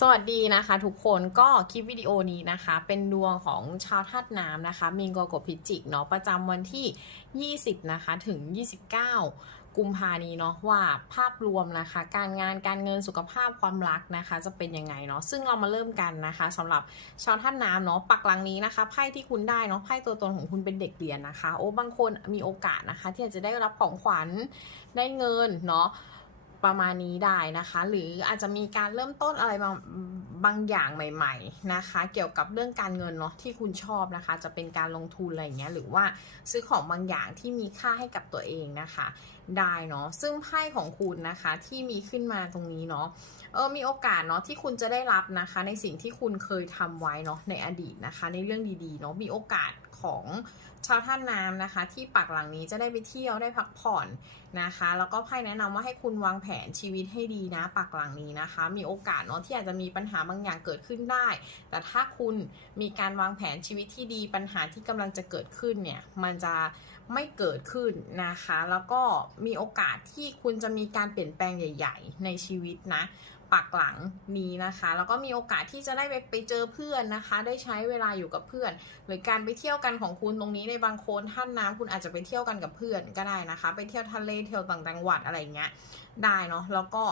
สวัสดีนะคะทุกคนก็คลิปวิดีโอนี้นะคะ เป็นดวงของชาวธาตุน้ำนะคะ มีนกกฎพิจิกเนาะประจำวันที่ 20 นะคะ ถึง 29 กุมภานี้เนาะว่าภาพรวมนะคะ การงานการเงินสุขภาพความรักนะคะ จะเป็นยังไงเนาะซึ่งเรามาเริ่มกันนะคะสำหรับชาวธาตุน้ำเนาะปักหลังนี้นะคะไพ่ที่คุณได้เนาะไพ่ตัวตนของคุณเป็นเด็กเรียนนะคะ โอ้บางคนมีโอกาสนะคะ ที่จจะได้รับของขวัญได้เงินเนาะ ประมาณนี้ได้นะคะ หรืออาจจะมีการเริ่มต้นอะไรบางบางอย่างใหม่ ๆนะคะ เกี่ยวกับเรื่องการเงินเนาะที่คุณชอบนะคะ จะเป็นการลงทุนอะไรอย่างเงี้ยหรือว่าซื้อของบางอย่างที่มีค่าให้กับตัวเองนะคะ ได้เนาะซึ่งไพ่ของคุณนะคะที่มีขึ้นมาตรงนี้เนาะเออมีโอกาสเนาะที่คุณจะได้รับนะคะ ในสิ่งที่คุณเคยทำไว้เนาะในอดีตนะคะ ในเรื่องดีๆเนาะมีโอกาส ของชาวท่านน้ำนะคะ ที่ปักหลังนี้จะได้ไปเที่ยวได้พักผ่อนนะคะ แล้วก็ไพ่แนะนำว่าให้คุณวางแผนชีวิตให้ดีนะปักหลังนี้นะคะ มีโอกาสเนาะที่อาจจะมีปัญหาบางอย่างเกิดขึ้นได้ แต่ถ้าคุณมีการวางแผนชีวิตที่ดีปัญหาที่กำลังจะเกิดขึ้นเนี่ยมันจะไม่เกิดขึ้นนะคะ แล้วก็มีโอกาสที่คุณจะมีการเปลี่ยนแปลงใหญ่ ๆ ในชีวิตนะ ปักหลังนี้นะคะ แล้วก็มีโอกาสที่จะได้ไปไปเจอเพื่อนนะคะ ได้ใช้เวลาอยู่กับเพื่อน หรือการไปเที่ยวกันของคุณตรงนี้ในบางโคนท่านน้ำคุณอาจจะไปเที่ยวกันกับเพื่อนก็ได้นะคะ ไปเที่ยวทะเลเที่ยวต่างจังหวัดอะไรเงี้ยได้เนาะแล้วก็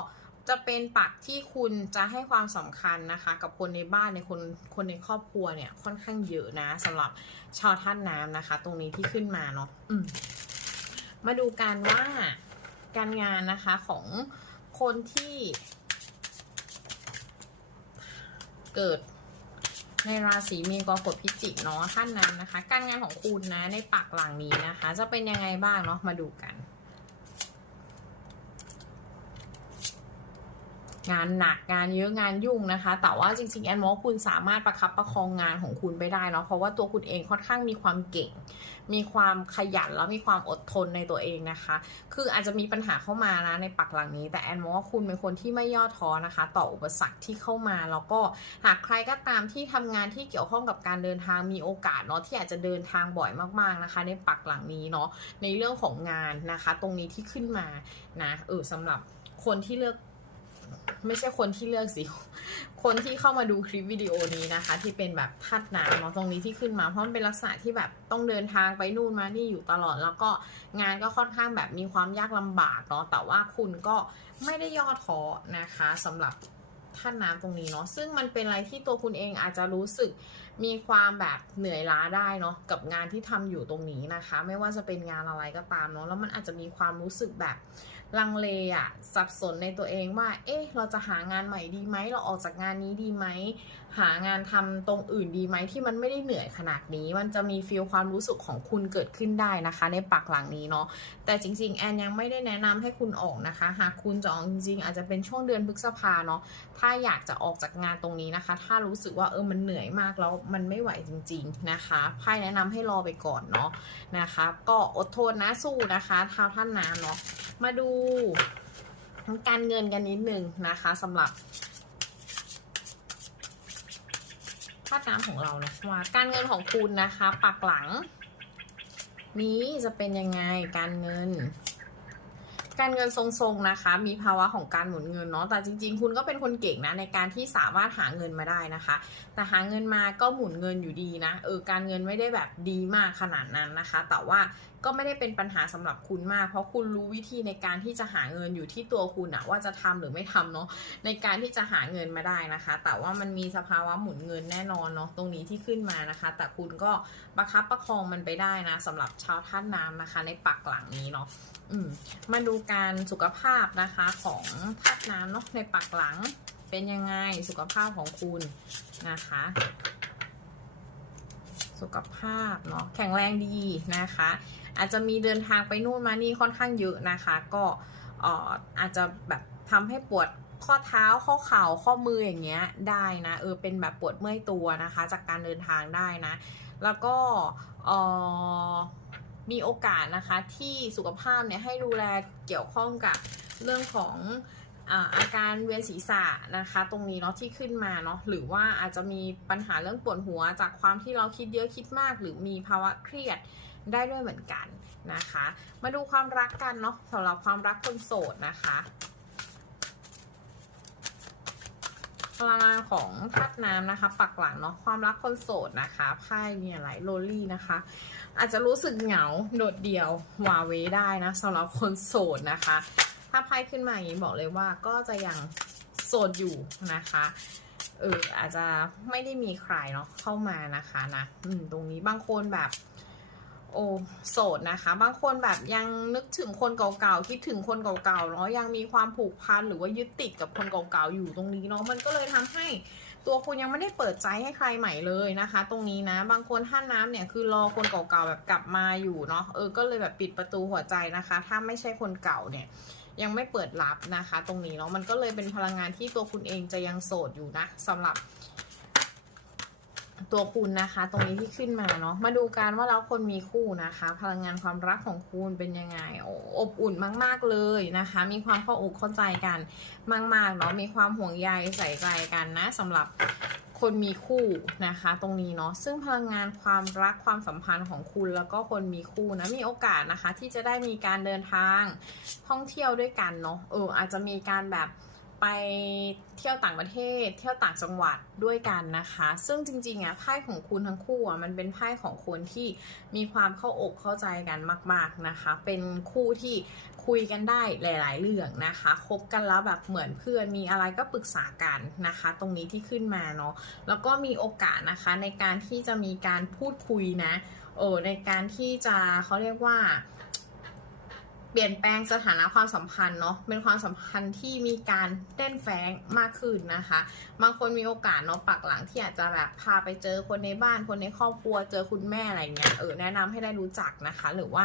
จะเป็นปักที่คุณจะให้ความสำคัญนะคะ กับคนในบ้านในคนคนในครอบครัวเนี่ยค่อนข้างเยอะนะสำหรับชาวท่านน้ำนะคะ ตรงนี้ที่ขึ้นมาเนาะมมาดูกันว่าการงานนะคะของคนที่ เกิดในราศีมีนกรกฎพิจิกเนาะท่านนั้นนะคะ การงานของคุณนะในปักหลังนี้นะคะ จะเป็นยังไงบ้างเนาะมาดูกัน งานหนักงานเยอะงานยุ่งนะคะ แต่ว่าจริงๆแอนมองคุณสามารถประคับประคองงานของคุณไปได้เนาะเพราะว่าตัวคุณเองค่อนข้างมีความเก่ง มีความขยันแล้วมีความอดทนในตัวเองนะคะ คืออาจจะมีปัญหาเข้ามานะในปักหลังนี้ แต่แอนมองว่าคุณเป็นคนที่ไม่ย่อท้อนะคะ ต่ออุปสรรคที่เข้ามาแล้วก็หากใครก็ตามที่ทำงานที่เกี่ยวข้องกับการเดินทางมีโอกาสเนาะที่อาจจะเดินทางบ่อยมากๆนะคะ ในปักหลังนี้เนาะในเรื่องของงานนะคะ ตรงนี้ที่ขึ้นมานะเออสำหรับคนที่เลือก ไม่ใช่คนที่เลือกสิ คนที่เข้ามาดูคลิปวิดีโอนี้นะคะ ที่เป็นแบบทัดน้ำเนาะตรงนี้ที่ขึ้นมาเพราะมันเป็นลักษณะที่แบบต้องเดินทางไปนู่นมานี่อยู่ตลอด แล้วก็งานก็ค่อนข้างแบบมีความยากลำบากเนาะแต่ว่าคุณก็ไม่ได้ย่อท้อนะคะสำหรับท่านน้ำตรงนี้เนาะซึ่งมันเป็นอะไรที่ตัวคุณเองอาจจะรู้สึกมีความแบบเหนื่อยล้าได้เนาะกับงานที่ทำอยู่ตรงนี้นะคะ ไม่ว่าจะเป็นงานอะไรก็ตามเนาะแล้วมันอาจจะมีความรู้สึกแบบ ลังเลอะสับสนในตัวเองว่า เอ๊ะ เราจะหางานใหม่ดีไหม เราออกจากงานนี้ดีไหม หางานทำตรงอื่นดีไหมที่มันไม่ได้เหนื่อยขนาดนี้ มันจะมีฟีลความรู้สึกของคุณเกิดขึ้นได้นะคะ ในปักหลังนี้เนาะ แต่จริง ๆ แอนยังไม่ได้แนะนำให้คุณออกนะคะ หากคุณจะออกจริงๆ อาจจะเป็นช่วงเดือนพฤษภาเนาะ ถ้าอยากจะออกจากงานตรงนี้นะคะ ถ้ารู้สึกว่าเออ มันเหนื่อยมากแล้วมันไม่ไหวจริง ๆ นะคะ ไพ่แนะนำให้รอไปก่อนเนาะ นะคะ ก็อดทนนะสู้นะคะท้าท่านน้ำเนาะ มาดูการเงินกันนิดนึงนะคะสำหรับธาตุน้ำของเรานะว่าการเงินของคุณนะคะปักหลัง นี้จะเป็นยังไงการเงิน การเงินทรงๆนะคะ มีภาวะของการหมุนเงินเนาะแต่จริง ๆ คุณก็เป็นคนเก่งนะในการที่สามารถหาเงินมาได้นะคะ แต่หาเงินมาก็หมุนเงินอยู่ดีนะเออการเงินไม่ได้แบบดีมากขนาดนั้นนะคะ แต่ว่า ก็ไม่ได้เป็นปัญหาสำหรับคุณมาก เพราะคุณรู้วิธีในการที่จะหาเงินอยู่ที่ตัวคุณอะว่าจะทำหรือไม่ทำเนาะในการที่จะหาเงินมาได้นะคะ แต่ว่ามันมีสภาวะหมุนเงินแน่นอนเนาะตรงนี้ที่ขึ้นมานะคะ แต่คุณก็ประคับประคองมันไปได้นะสำหรับชาวท่านน้ำนะคะ ในปักหลังนี้เนาะอืมมาดูการสุขภาพนะคะของธาตุน้ำเนาะในปักหลังเป็นยังไงสุขภาพของคุณนะคะ สุขภาพเนาะแข็งแรงดีนะคะ อาจจะมีเดินทางไปนู่นมานี่ค่อนข้างเยอะนะคะ ก็อาจจะแบบทำให้ปวดข้อเท้าข้อเข่าข้อมืออย่างเงี้ยได้นะเออเป็นแบบปวดเมื่อยตัวนะคะ จากการเดินทางได้นะ แล้วก็มีโอกาสนะคะที่สุขภาพเนี่ยให้ดูแลเกี่ยวข้องกับเรื่องของ อาการเวียนศีรษะนะคะ ตรงนี้เนาะที่ขึ้นมาเนาะหรือว่าอาจจะมีปัญหาเรื่องปวดหัวจากความที่เราคิดเยอะคิดมาก หรือมีภาวะเครียดได้ด้วยเหมือนกันนะคะ มาดูความรักกันเนาะสำหรับความรักคนโสดนะคะคลังงานของธาตุน้ำนะคะ ปักหลังเนาะความรักคนโสดนะคะไพ่เนี่ยไหลโรลลี่นะคะ อาจจะรู้สึกเหงาโดดเดี่ยววาเวได้นะสำหรับคนโสดนะคะ ถ้าไพ่ขึ้นมาอย่างนี้บอกเลยว่าก็จะยังโสดอยู่นะคะ เอออาจจะไม่ได้มีใครเนาะเข้ามานะคะนะอืมตรงนี้บางคนแบบ โอ้โสดนะคะ บางคนแบบยังนึกถึงคนเก่าๆคิดถึงคนเก่าๆเนาะยังมีความผูกพันหรือว่ายึดติดกับคนเก่าๆอยู่ตรงนี้เนาะมันก็เลยทำให้ตัวคุณยังไม่ได้เปิดใจให้ใครใหม่เลยนะคะ ตรงนี้นะ บางคนท่านน้ำเนี่ยคือรอคนเก่าๆแบบกลับมาอยู่เนาะเออก็เลยแบบปิดประตูหัวใจนะคะ ถ้าไม่ใช่คนเก่าเนี่ย ยังไม่เปิดรับนะคะ ตรงนี้เนาะมันก็เลยเป็นพลังงานที่ตัวคุณเองจะยังโสดอยู่นะสำหรับตัวคุณนะคะ ตรงนี้ที่ขึ้นมาเนาะมาดูกันว่าแล้วคนมีคู่นะคะ พลังงานความรักของคุณเป็นยังไงโอ้อบอุ่นมาก ๆเลยนะคะ มีความเข้าอกเข้าใจกันมากๆเนาะมีความห่วงใยใส่ใจกันนะสำหรับ คนมีคู่นะคะ ตรงนี้เนาะซึ่งพลังงานความรักความสัมพันธ์ของคุณแล้วก็คนมีคู่นะมีโอกาสนะคะ ที่จะได้มีการเดินทางท่องเที่ยวด้วยกันเนาะเอออาจจะมีการแบบ ไปเที่ยวต่างประเทศ เที่ยวต่างจังหวัดด้วยกันนะคะ ซึ่งจริงๆอะไพ่ของคุณทั้งคู่อะมันเป็นไพ่ของคนที่มีความเข้าอกเข้าใจกันมาก ๆนะคะ เป็นคู่ที่คุยกันได้หลาย ๆ เรื่องนะคะคบกันแล้วแบบเหมือนเพื่อนมีอะไรก็ปรึกษากันนะคะ ตรงนี้ที่ขึ้นมาเนาะแล้วก็มีโอกาสนะคะในการที่จะมีการพูดคุยนะเออในการที่จะเขาเรียกว่า เปลี่ยนแปลงสถานะความสัมพันธ์เนาะเป็นความสัมพันธ์ที่มีการเต้นแฝงมากขึ้นนะคะ บางคนมีโอกาสเนาะปักหลังที่อาจจะแบบพาไปเจอคนในบ้านคนในครอบครัวเจอคุณแม่อะไรเงี้ยเออแนะนำให้ได้รู้จักนะคะ หรือว่า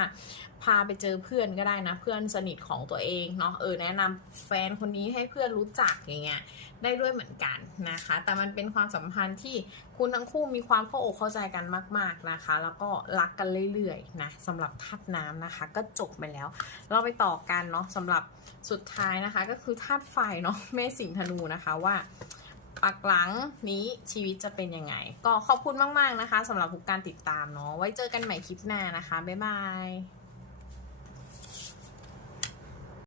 พาไปเจอเพื่อนก็ได้นะ เพื่อนสนิทของตัวเองเนาะเออแนะนำแฟนคนนี้ให้เพื่อนรู้จักอย่างเงี้ยได้ด้วยเหมือนกันนะคะ แต่มันเป็นความสัมพันธ์ที่คุณทั้งคู่มีความเข้าอกเข้าใจกันมาก ๆนะคะ แล้วก็รักกันเรื่อยๆนะสำหรับทัดน้ำนะคะ ก็จบไปแล้ว เราไปต่อกันเนาะสำหรับสุดท้ายนะคะ ก็คือธาตุไฟเนาะแม่สิงธนูนะคะว่าปักหลังนี้ชีวิตจะเป็นยังไง ก็ขอบคุณมาก ๆ นะคะสำหรับทุกการติดตามเนาะไว้เจอกันใหม่คลิปหน้านะคะ บ๊ายบาย